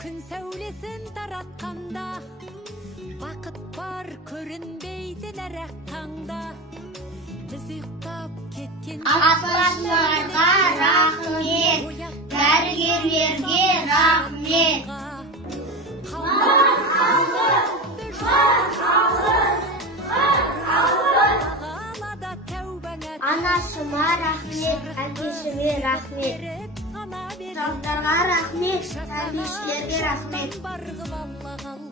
күн сәулесін таратқанда, бақыт бар көрінбейді нәрәк таңда. Біз ұйықтап кеткен Атласларға рахмет, дәрігерлерге рахмет. Анасыма рахмет, әкесіме рахмет. Ұстаздарға рахмет, тәрбиешілерге рахмет.